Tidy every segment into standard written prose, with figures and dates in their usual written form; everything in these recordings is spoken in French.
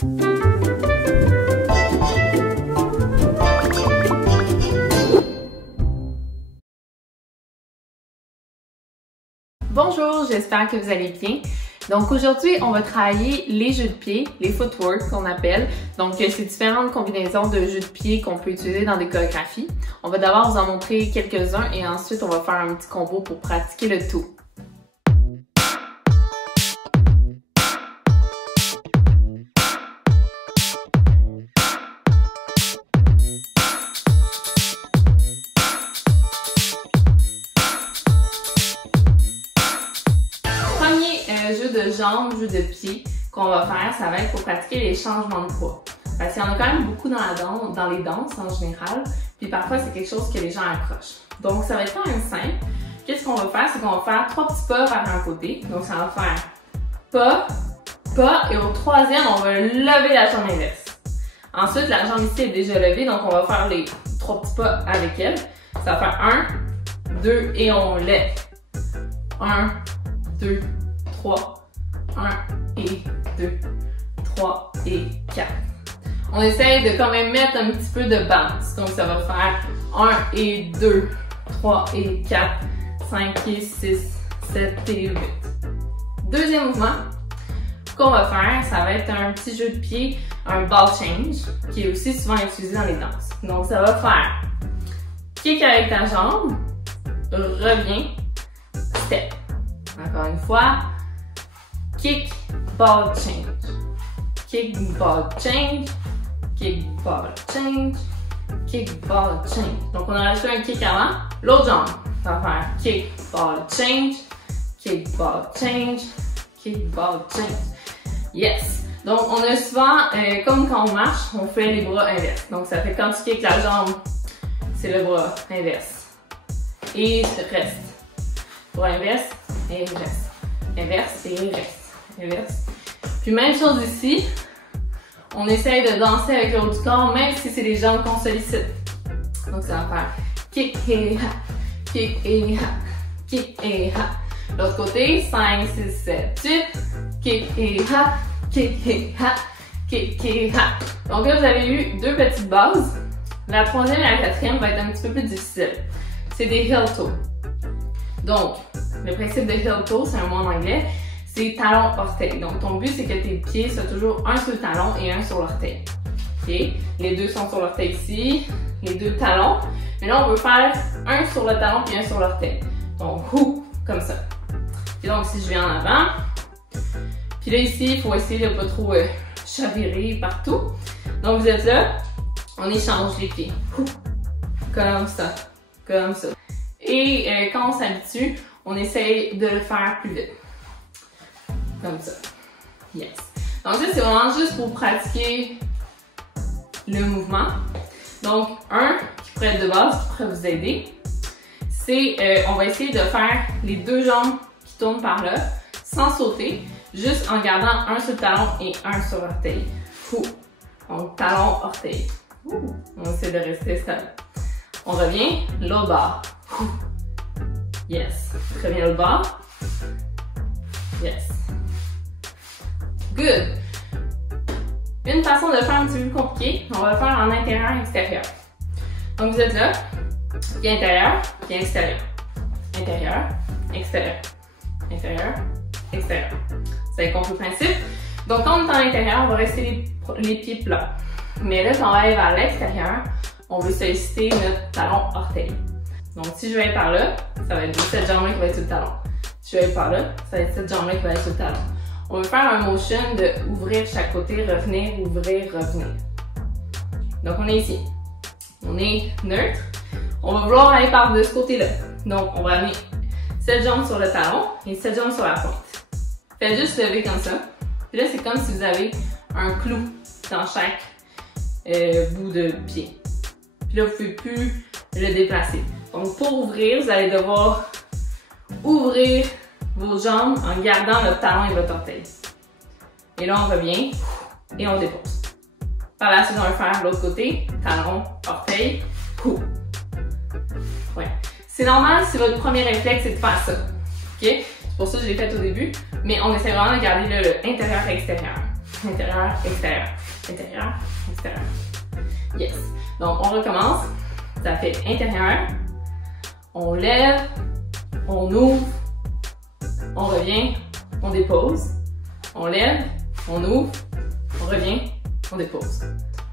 Bonjour, j'espère que vous allez bien. Donc aujourd'hui, on va travailler les jeux de pied, les footwork qu'on appelle. Donc c'est différentes combinaisons de jeux de pied qu'on peut utiliser dans des chorégraphies. On va d'abord vous en montrer quelques-uns et ensuite on va faire un petit combo pour pratiquer le tout. Jeu de jambes, jeu de pied qu'on va faire, ça va être pour pratiquer les changements de poids. Parce qu'il y en a quand même beaucoup dans les danses en général, puis parfois c'est quelque chose que les gens accrochent. Donc ça va être quand même simple. Qu'est-ce qu'on va faire? C'est qu'on va faire 3 petits pas vers un côté. Donc ça va faire pas, pas, et au troisième, on va lever la jambe inverse. Ensuite, la jambe ici est déjà levée, donc on va faire les 3 petits pas avec elle. Ça va faire 1, 2 et on lève. 1, 2, 3, 1 et 2, 3 et 4. On essaye de quand même mettre un petit peu de bounce. Donc ça va faire 1 et 2, 3 et 4, 5 et 6, 7 et 8. Deuxième mouvement qu'on va faire, ça va être un petit jeu de pied, un ball change, qui est aussi souvent utilisé dans les danses. Donc ça va faire kick avec ta jambe, reviens, step. Encore une fois, kick, ball, change. Kick, ball, change. Kick, ball, change. Kick, ball, change. Donc, on a rajouté un kick avant. L'autre jambe. Ça va faire kick, ball, change. Kick, ball, change. Kick, ball, change. Yes! Donc, on a souvent, comme quand on marche, on fait les bras inverses. Donc, ça fait quand tu kicks la jambe, c'est le bras inverse. Et reste. Bras inverse et reste. Inverse et reste. Inverse. Puis même chose ici, on essaye de danser avec le haut du corps, même si c'est les jambes qu'on sollicite. Donc ça va faire kick et ha, kick et ha, kick et ha. L'autre côté, 5, 6, 7, 8, kick et ha, kick et ha, kick et ha. Donc là, vous avez eu 2 petites bases. La troisième et la quatrième va être un petit peu plus difficile. C'est des heel toe. Donc, le principe de heel toe, c'est un mot en anglais. C'est talon-orteil. Donc, ton but, c'est que tes pieds soient toujours un sur le talon et un sur l'orteil. OK? Les deux sont sur l'orteil ici, les 2 talons. Mais là, on veut faire un sur le talon et un sur l'orteil. Donc, hou, comme ça. Et donc, si je viens en avant, puis là, ici, il faut essayer de ne pas trop chavirer partout. Donc, vous êtes là, on échange les pieds. Hou, comme ça, comme ça. Et quand on s'habitue, on essaye de le faire plus vite. Comme ça. Yes. Donc ça, c'est vraiment juste pour pratiquer le mouvement. Donc, un qui pourrait être de base, qui pourrait vous aider, c'est, on va essayer de faire les 2 jambes qui tournent par là, sans sauter, juste en gardant un sur le talon et un sur l'orteil. Donc, talon, orteil. On essaie de rester stable. On revient, l'autre barre. Yes. Revient l'autre barre. Yes. Good. Une façon de le faire un petit peu compliquée, on va le faire en intérieur et extérieur. Donc vous êtes là, pied intérieur, pied extérieur. Intérieur, extérieur. Intérieur, extérieur. Vous avez compris le principe? Donc quand on est en intérieur, on va rester les pieds plats. Mais là, quand on va aller vers l'extérieur, on veut solliciter notre talon orteil. Donc si je vais aller par là, ça va être cette jambe-là qui va être sur le talon. Si je vais aller par là, ça va être cette jambe-là qui va être sur le talon. On va faire un motion de ouvrir chaque côté, revenir, ouvrir, revenir. Donc on est ici. On est neutre. On va vouloir aller par de ce côté-là. Donc on va amener cette jambe sur le talon et cette jambe sur la pointe. Faites juste lever comme ça. Puis là, c'est comme si vous avez un clou dans chaque bout de pied. Puis là, vous ne pouvez plus le déplacer. Donc pour ouvrir, vous allez devoir ouvrir vos jambes en gardant votre talon et votre orteil. Et là, on revient et on dépose. Par la suite, on va faire l'autre côté. Talon, orteil, ouais. C'est normal si votre premier réflexe c'est de faire ça. Ok? C'est pour ça que je l'ai fait au début. Mais on essaie vraiment de garder le intérieur et extérieur. intérieur, extérieur, intérieur, extérieur. Yes. Donc, on recommence. Ça fait intérieur, on lève, on ouvre, on revient, on dépose, on lève, on ouvre, on revient, on dépose.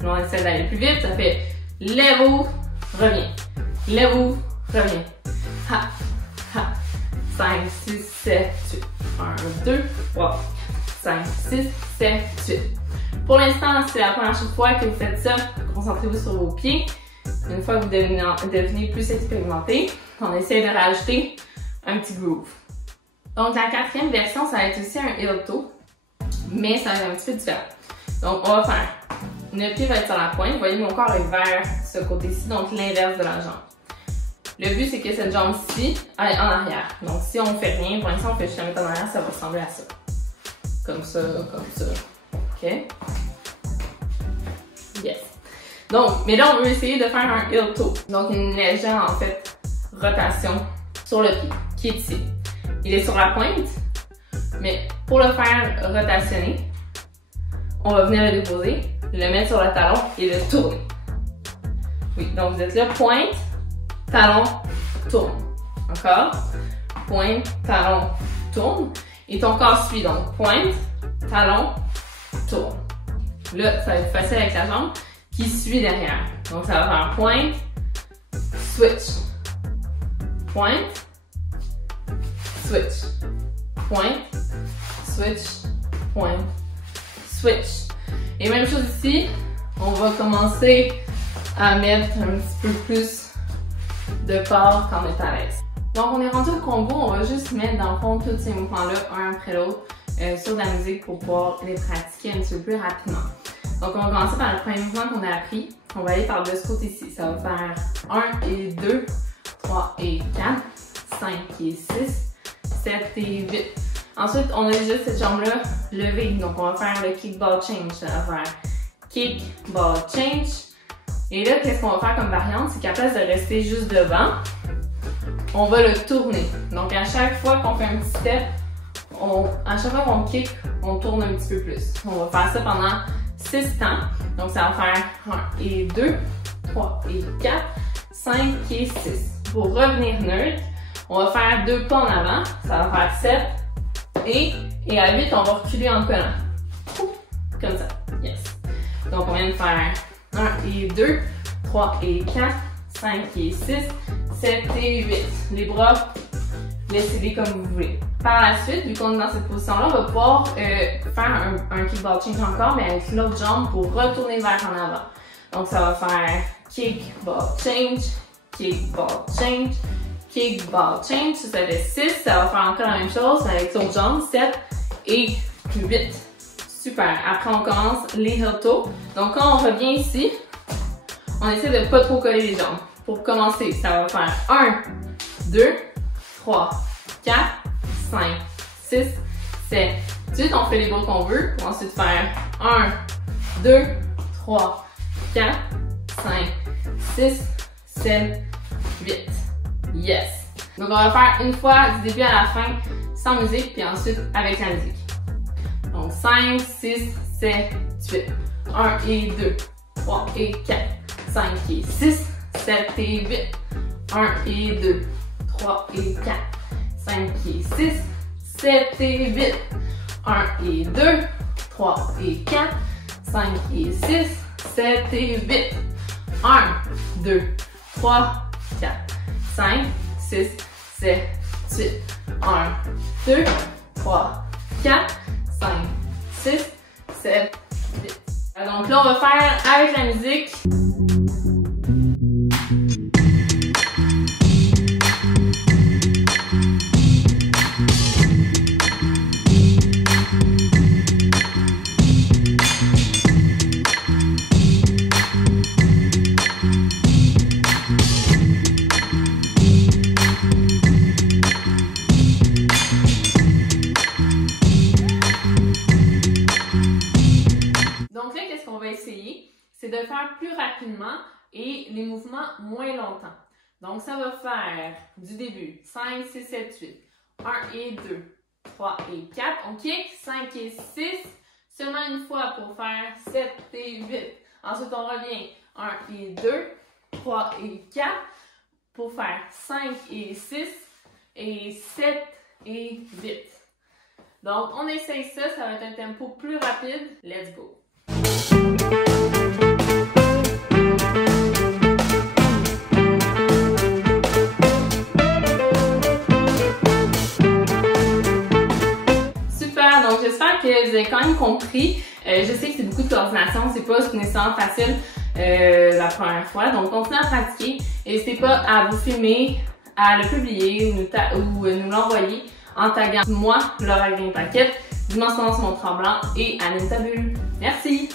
Là, on essaie d'aller plus vite. Ça fait lève, ouvre, revient. Lève, ouvre, revient. Ha, ha. 5, 6, 7, 8. 1, 2, 3, 5, 6, 7, 8. Pour l'instant, c'est la première fois que vous faites ça. Concentrez-vous sur vos pieds. Une fois que vous devenez plus expérimenté, on essaie de rajouter un petit groove. Donc, la quatrième version, ça va être aussi un heel toe, mais ça va être un petit peu différent. Donc, on va faire, notre pied va être sur la pointe. Vous voyez, mon corps est vers ce côté-ci, donc l'inverse de la jambe. Le but, c'est que cette jambe-ci aille en arrière. Donc, si on fait rien, pour l'instant, on fait juste la mettre en arrière, ça va ressembler à ça. Comme ça, comme ça. OK? Yes. Donc, mais là, on veut essayer de faire un heel toe. Donc, une légère, en fait, rotation sur le pied, qui est ici. Il est sur la pointe, mais pour le faire rotationner, on va venir le déposer, le mettre sur le talon et le tourner. Oui, donc vous êtes là, pointe, talon, tourne. Encore. Pointe, talon, tourne. Et ton corps suit, donc pointe, talon, tourne. Là, ça va être facile avec la jambe qui suit derrière. Donc ça va faire pointe, switch. Pointe, switch. Pointe, switch, pointe, switch. Et même chose ici, on va commencer à mettre un petit peu plus de corps quand on est à l'aise. Donc on est rendu au combo, on va juste mettre dans le fond tous ces mouvements-là, un après l'autre, sur de la musique pour pouvoir les pratiquer un petit peu plus rapidement. Donc on va commencer par le premier mouvement qu'on a appris. On va aller par de ce côté-ci. Ça va faire 1 et 2, 3 et 4, 5 et 6, 7 et 8. Ensuite, on a déjà cette jambe-là levée. Donc on va faire le kick ball change. Ça va faire kick ball change. Et là, qu'est-ce qu'on va faire comme variante? C'est qu'à place de rester juste devant, on va le tourner. Donc à chaque fois qu'on fait un petit step, à chaque fois qu'on kick, on tourne un petit peu plus. On va faire ça pendant 6 temps. Donc ça va faire 1 et 2, 3 et 4, 5 et 6. Pour revenir neutre, on va faire 2 pas en avant. Ça va faire 7 et à 8, on va reculer en collant. Comme ça. Yes. Donc on vient de faire 1 et 2, 3 et 4, 5 et 6, 7 et 8. Les bras, laissez-les comme vous voulez. Par la suite, vu qu'on est dans cette position-là, on va pouvoir faire un kick ball change encore, mais avec l'autre jambe pour retourner vers en avant. Donc ça va faire kick ball change, kick ball change, kick ball change. Ça fait 6. Ça va faire encore la même chose avec l'autre jambe, 7 et 8. Super. Après, on commence les heel toe. Donc, quand on revient ici, on essaie de pas trop coller les jambes. Pour commencer, ça va faire 1, 2, 3, 4, 5, 6, 7, 8. On fait les bras qu'on veut. Pour ensuite faire 1, 2, 3, 4, 5, 6, 7, 8. Yes! Donc, on va faire une fois du début à la fin sans musique, puis ensuite avec la musique. Donc 5, 6, 7, 8. 1 et 2, 3 et 4, 5 et 6, 7 et 8. 1 et 2, 3 et 4, 5 et 6, 7 et 8. 1 et 2, 3 et 4, 5 et 6, 7 et 8. 1, 2, 3, 4, 5, 6, 7, 8. 1, 2, 3, 4, 5, 6, 7, 8. Donc là, on va faire avec la musique. C'est de faire plus rapidement et les mouvements moins longtemps. Donc, ça va faire du début 5, 6, 7, 8. 1 et 2, 3 et 4. On kick, 5 et 6, Seulement une fois pour faire 7 et 8. Ensuite, on revient 1 et 2, 3 et 4 pour faire 5 et 6 et 7 et 8. Donc, on essaye ça, ça va être un tempo plus rapide. Let's go! Super! Donc, j'espère que vous avez quand même compris. Je sais que c'est beaucoup de coordination, c'est pas nécessairement facile la première fois. Donc, continuez à pratiquer. N'hésitez pas à vous filmer, à le publier ou nous l'envoyer en taguant moi, Laura Green-Paquette, Dimension sur mon tremblant et Anine Tabule. Merci!